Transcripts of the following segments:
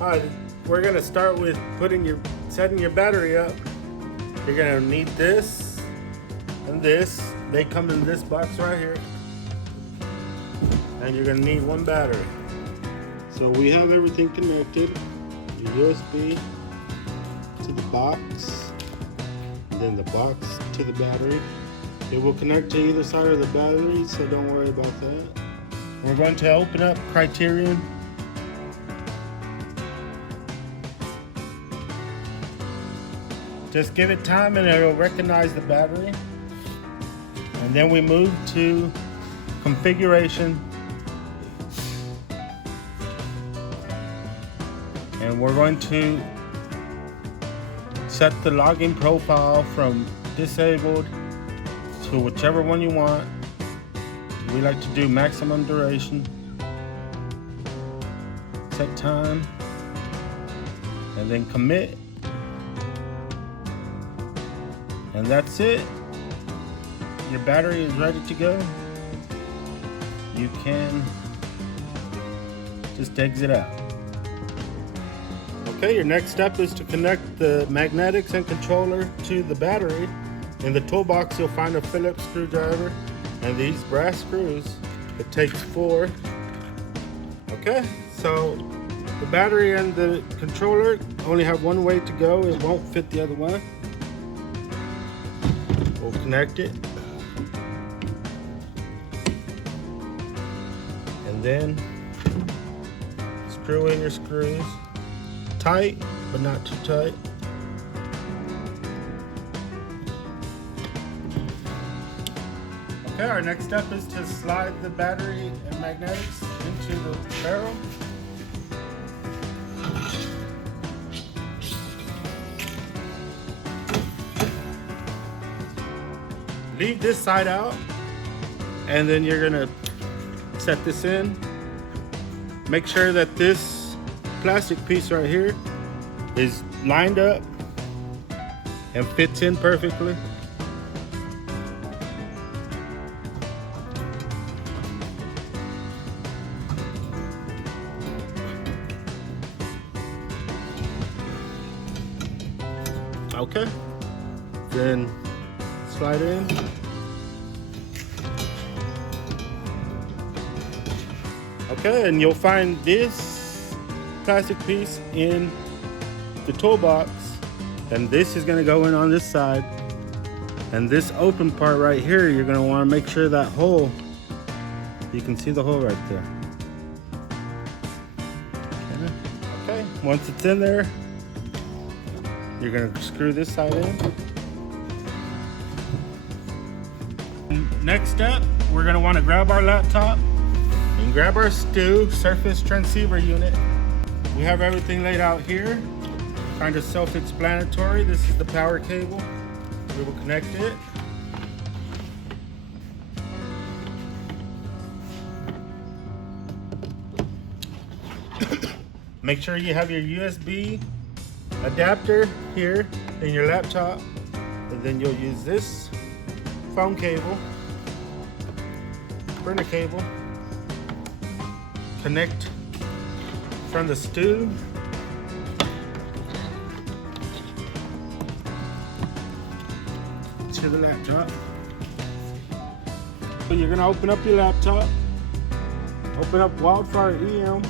Alright, we're gonna start with setting your battery up. You're gonna need this and this. They come in this box right here. And you're gonna need one battery. So we have everything connected. Your USB to the box, and then the box to the battery. It will connect to either side of the battery, so don't worry about that. We're going to open up Criterion. Just give it time and it'll recognize the battery. And then we move to configuration. And we're going to set the login profile from disabled to whichever one you want. We like to do maximum duration. Set time. And then commit. And that's it. Your battery is ready to go. You can just exit out. Okay, your next step is to connect the magnetics and controller to the battery. In the toolbox, you'll find a Phillips screwdriver and these brass screws. It takes 4. Okay, so the battery and the controller only have one way to go. It won't fit the other one. We'll connect it. And then screw in your screws. Tight, but not too tight. Okay, our next step is to slide the battery and magnetics into the barrel. Leave this side out, and then you're gonna set this in. Make sure that this plastic piece right here is lined up and fits in perfectly. Okay, then slide in. Okay, and you'll find this plastic piece in the toolbox, and this is going to go in on this side, and this open part right here, you're going to want to make sure that hole, you can see the hole right there. Okay, once it's in there, you're going to screw this side in. Next step, we're going to want to grab our laptop and grab our STU surface transceiver unit. We have everything laid out here, kind of self-explanatory. This is the power cable. We will connect it. Make sure you have your USB adapter here in your laptop, and then you'll use this phone cable, printer cable, connect from the STU to the laptop. So you're gonna open up your laptop, open up Wildfire EM.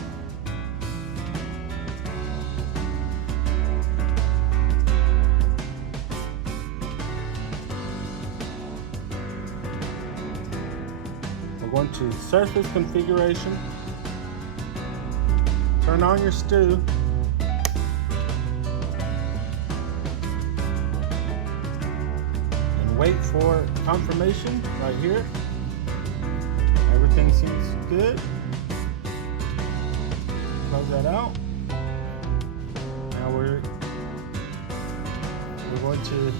We're going to surface configuration. Turn on your STU. And wait for confirmation right here. Everything seems good. Close that out. Now we're going to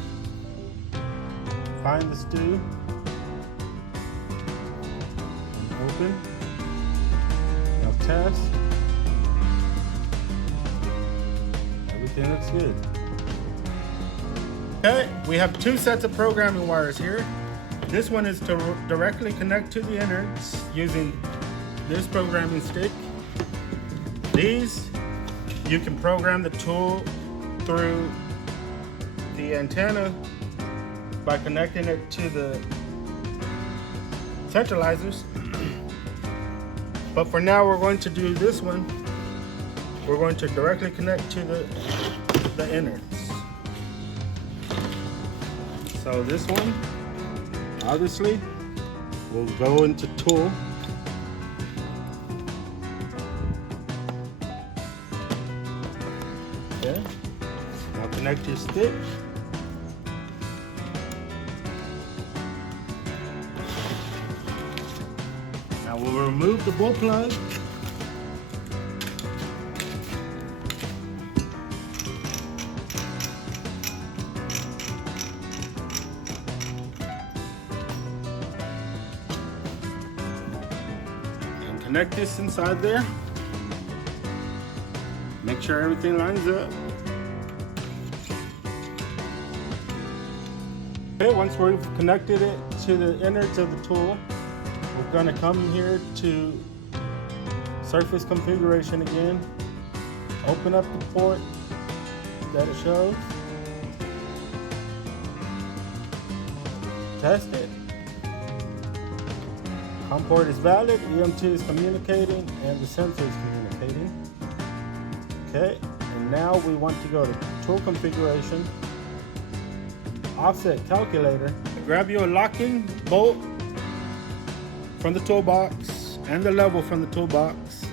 find the STU and open. Now test. Everything looks good. Okay, we have 2 sets of programming wires here. This one is to directly connect to the innards using this programming stick. These You can program the tool through the antenna by connecting it to the centralizers. But for now, we're going to do this one. We're going to directly connect to the innards. So this one, obviously, will go into tool. Okay. Now connect your stick. Now we'll remove the bull plug. And connect this inside there. Make sure everything lines up. Okay, once we've connected it to the innards of the tool, we're going to come here to surface configuration again. Open up the port that it shows. Test it. COM port is valid, EM2 is communicating, and the sensor is communicating. Okay, and now we want to go to tool configuration, offset calculator. Grab your locking bolt from the toolbox and the level from the toolbox.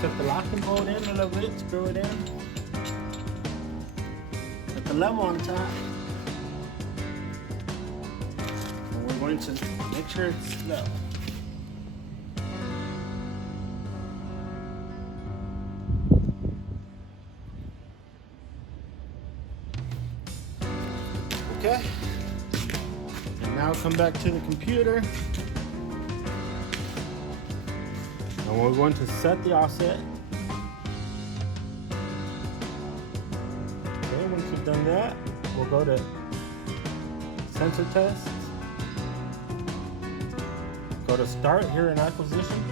Set the locking bolt in a little bit, screw it in. Set the level on top. And we're going to make sure it's level. Okay, and now come back to the computer, and we're going to set the offset. Okay, once you've done that, we'll go to sensor test, go to start here in acquisition.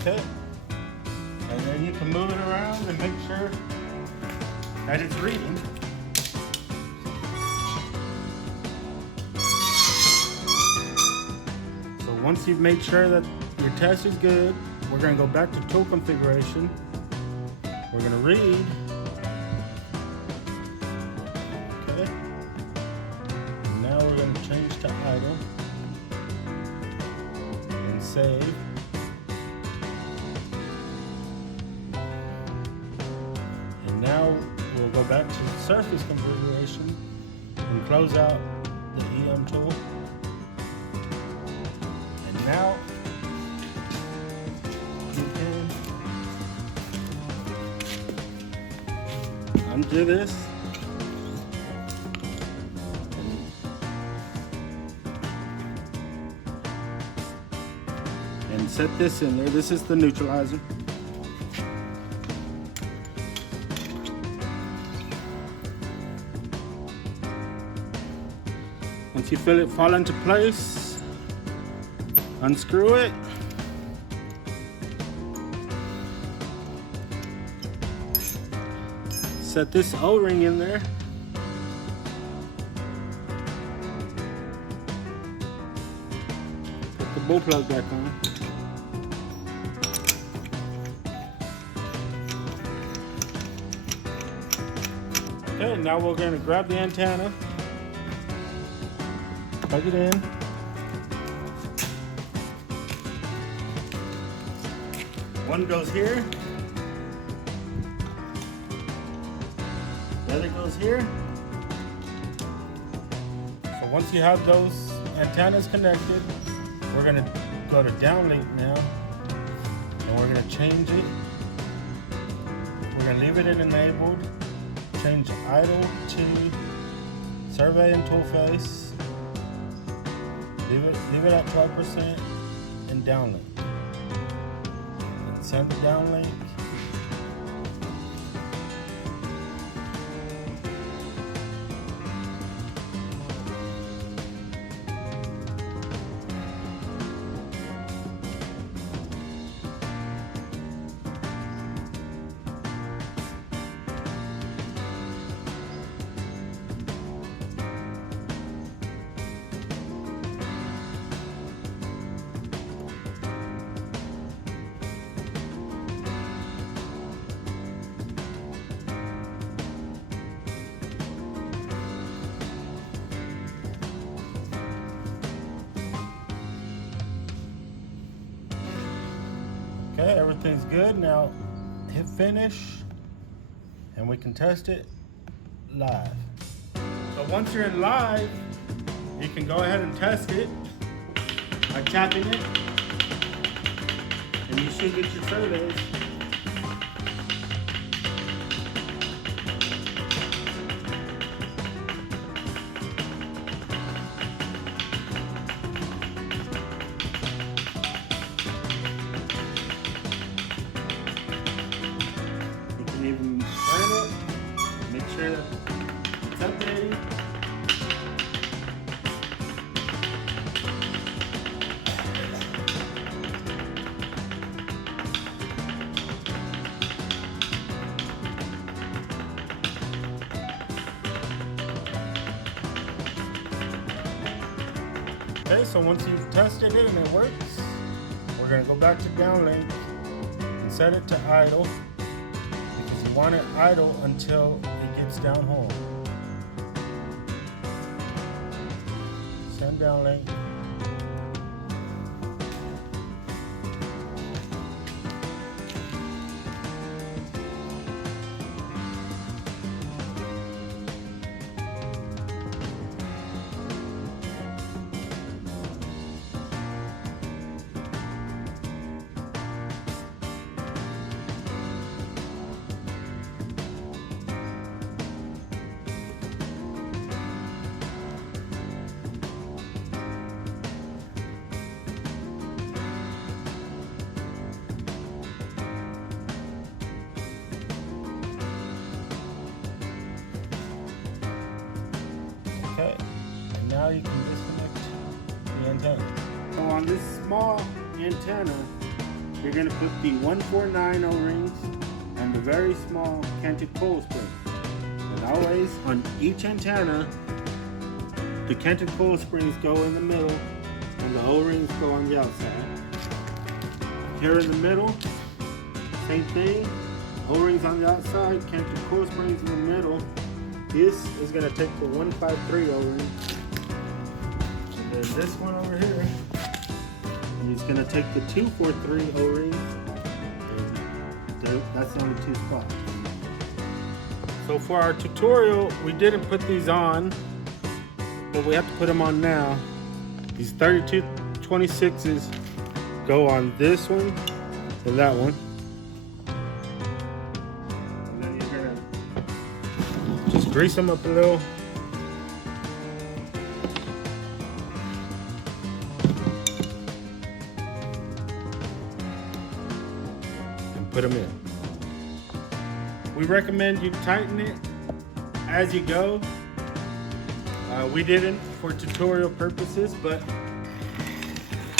Okay, and then you can move it around and make sure that it's reading. So once you've made sure that your test is good, we're going to go back to tool configuration. We're going to read. Okay. And now we're going to change to idle and save. And now we'll go back to the surface configuration and close out the EM tool. And now you can undo this and set this in there. This is the neutralizer. Once you feel it fall into place, unscrew it. Set this O-ring in there. Put the bull plug back on. Okay, now we're going to grab the antenna. Plug it in. One goes here. The other goes here. So once you have those antennas connected, we're going to go to downlink now. And we're going to change it. We're going to leave it in enabled. Change idle to survey and tool face. Leave it at 12% and downlink. And send the downlink. Okay, everything's good. Now hit finish and we can test it live. So once you're in live, you can go ahead and test it by tapping it, and you should get your surveys. You can even burn it, make sure that it's updated. Okay, so once you've tested it and it works, we're going to go back to downlink and set it to idle, because you want it idle until it gets downhole. Send downlink. Okay, and now you can disconnect the antenna. So on this small antenna, you're going to put the 149 O-rings and the very small canted coil spring. And always on each antenna, the canted coil springs go in the middle and the O-rings go on the outside. Here in the middle, same thing. O-rings on the outside, canted coil springs in the middle. This is going to take the 153 O-ring, and then this one over here, and it's going to take the 243 O-ring, and that's only 2 spots. So for our tutorial, we didn't put these on, but we have to put them on now. These 3226s go on this one and that one. Grease them up a little. And put them in. We recommend you tighten it as you go. We didn't for tutorial purposes, but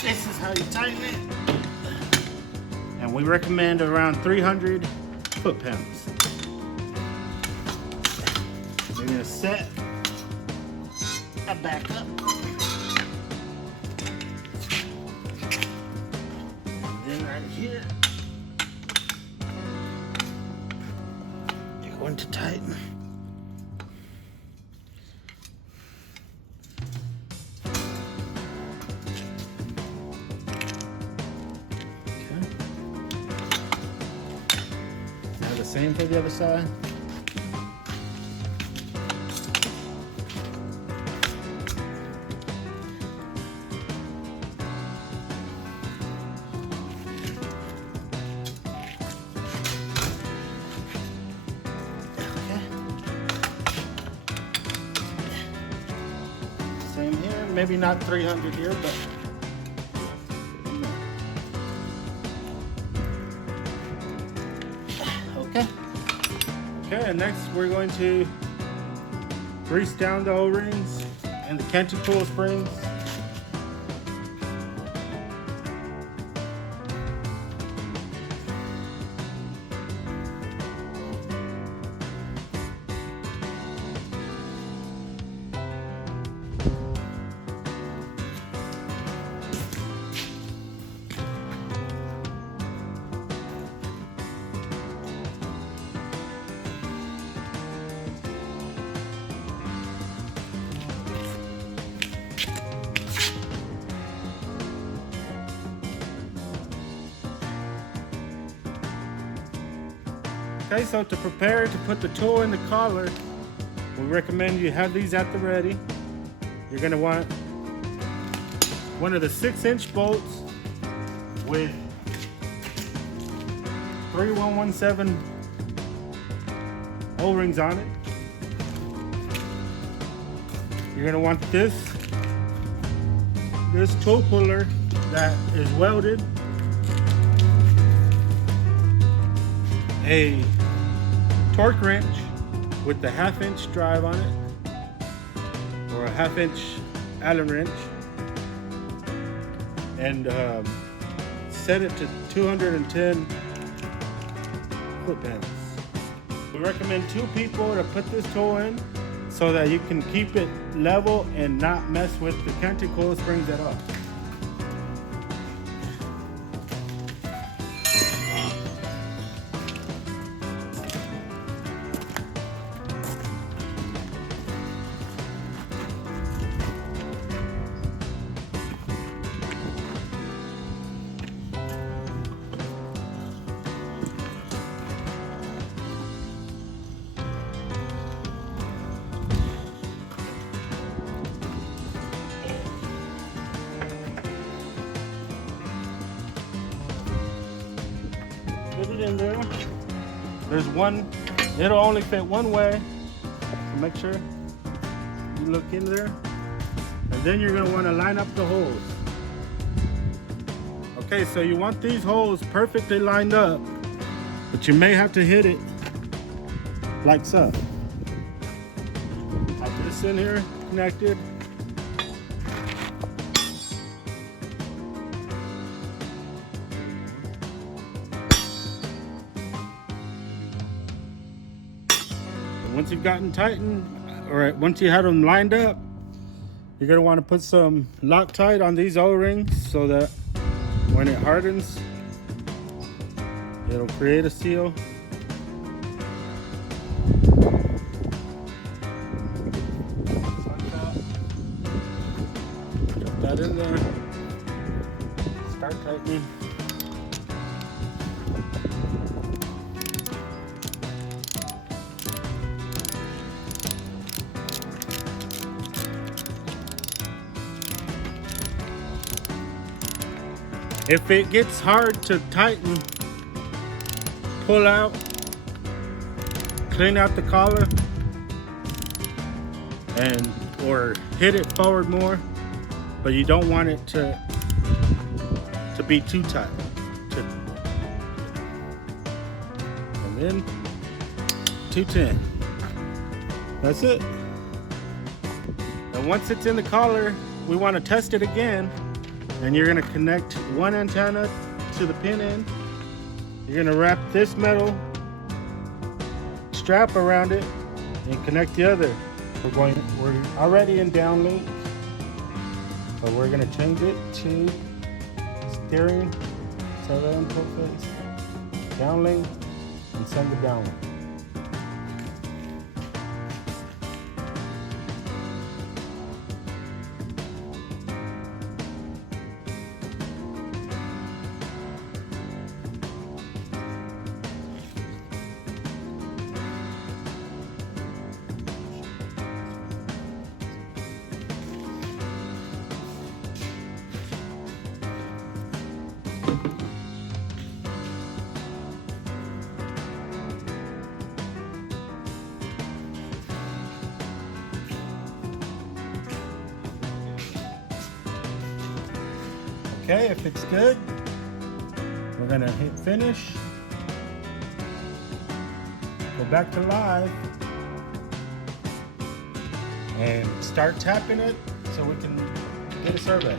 this is how you tighten it. And we recommend around 300 foot-pounds. We're going to set that back up. And then right here, you're going to tighten. Okay. Now the same for the other side. Same here, maybe not 300 here, but okay. Okay, and next we're going to grease down the O-rings and the canted coil springs. Okay, so to prepare to put the tool in the collar, we recommend you have these at the ready. You're going to want one of the 6-inch bolts with 3117 O-rings on it. You're going to want this tool puller that is welded, a torque wrench with the 1/2-inch drive on it, or a 1/2-inch Allen wrench, and set it to 210 foot-pounds. We recommend 2 people to put this tool in so that you can keep it level and not mess with the canting coil springs at all. Put it in there. There's one, it'll only fit one way, so make sure you look in there. And then you're going to want to line up the holes. Okay, so you want these holes perfectly lined up, but you may have to hit it like so. Have this in here connected. Once you've gotten tightened, or once you have them lined up, you're going to want to put some Loctite on these O-rings so that when it hardens, it'll create a seal. Drop that in there. Start tightening. If it gets hard to tighten, pull out, clean out the collar, or hit it forward more, but you don't want it to be too tight. And then 210. That's it. And once it's in the collar, we want to test it again. And you're going to connect one antenna to the pin end. You're going to wrap this metal strap around it and connect the other. We're already in downlink, but we're going to change it to steering, so the input face, downlink, and send the downlink. Okay, if it's good, we're gonna hit finish, go back to live, and start tapping it so we can get a survey.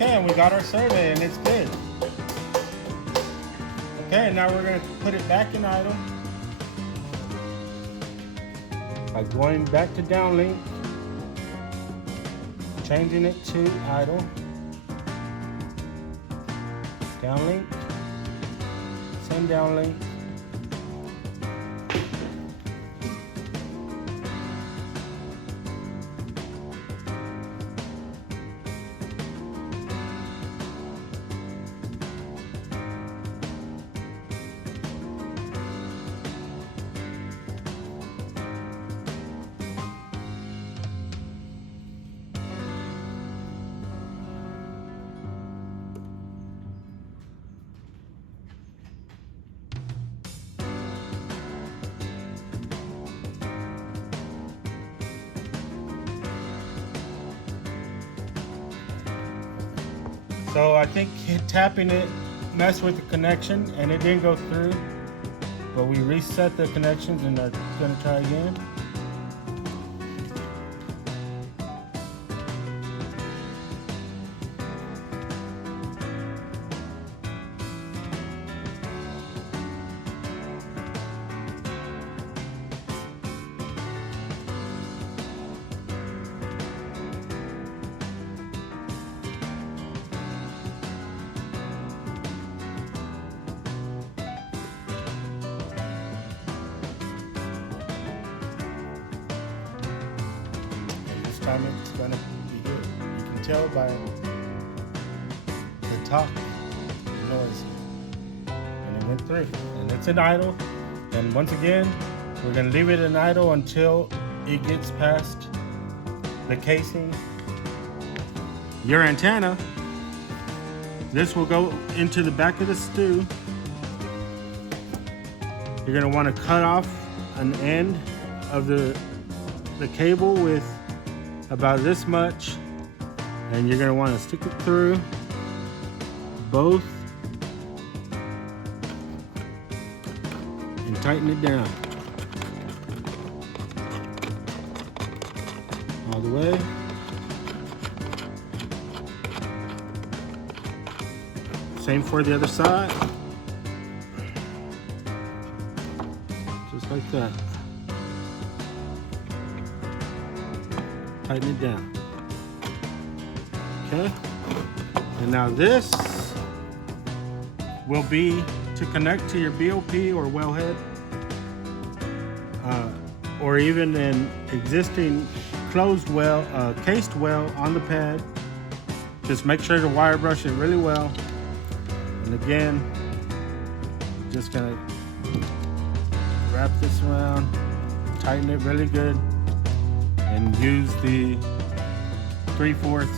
Okay, and we got our survey and it's good. Okay, now we're going to put it back in idle. by going back to downlink, changing it to idle, downlink, same downlink, So I think tapping it messed with the connection and it didn't go through, but we reset the connections and are going to try again. Time it's gonna be good. You can tell by the top noise, and it went through. And it's in idle. And once again, we're gonna leave it in idle until it gets past the casing. Your antenna. This will go into the back of the stew. You're gonna want to cut off an end of the cable with about this much, and you're going to want to stick it through both and tighten it down all the way. Same for the other side, just like that. Tighten it down. Okay. And now this will be to connect to your BOP or wellhead, or even an existing closed well, cased well on the pad. Just make sure to wire brush it really well. And again, just gonna wrap this around, tighten it really good, and use the 3/4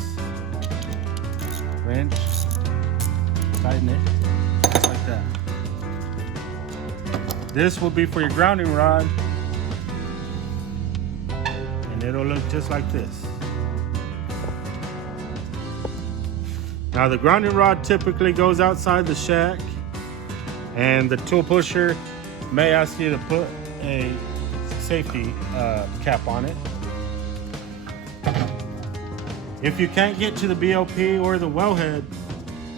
wrench, tighten it, just like that. This will be for your grounding rod, and it'll look just like this. Now the grounding rod typically goes outside the shack, and the tool pusher may ask you to put a safety cap on it. If you can't get to the BOP or the wellhead,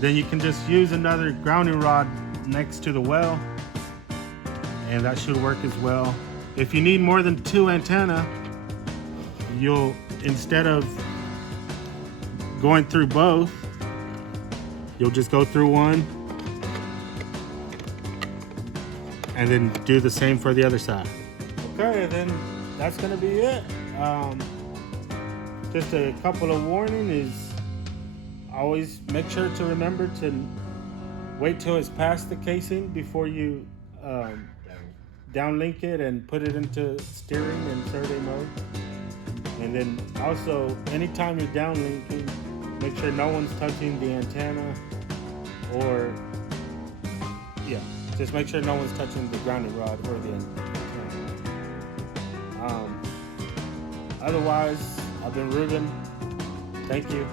then you can just use another grounding rod next to the well, and that should work as well. If you need more than 2 antenna, you'll, instead of going through both, you'll just go through one and then do the same for the other side. Okay, then that's gonna be it. Just a couple of warning is always make sure to remember to wait till it's past the casing before you downlink it and put it into steering and survey mode. And then also, anytime you're downlinking, make sure no one's touching the antenna, or just make sure no one's touching the grounding rod or the antenna. Otherwise, I've been Ruben. Thank you.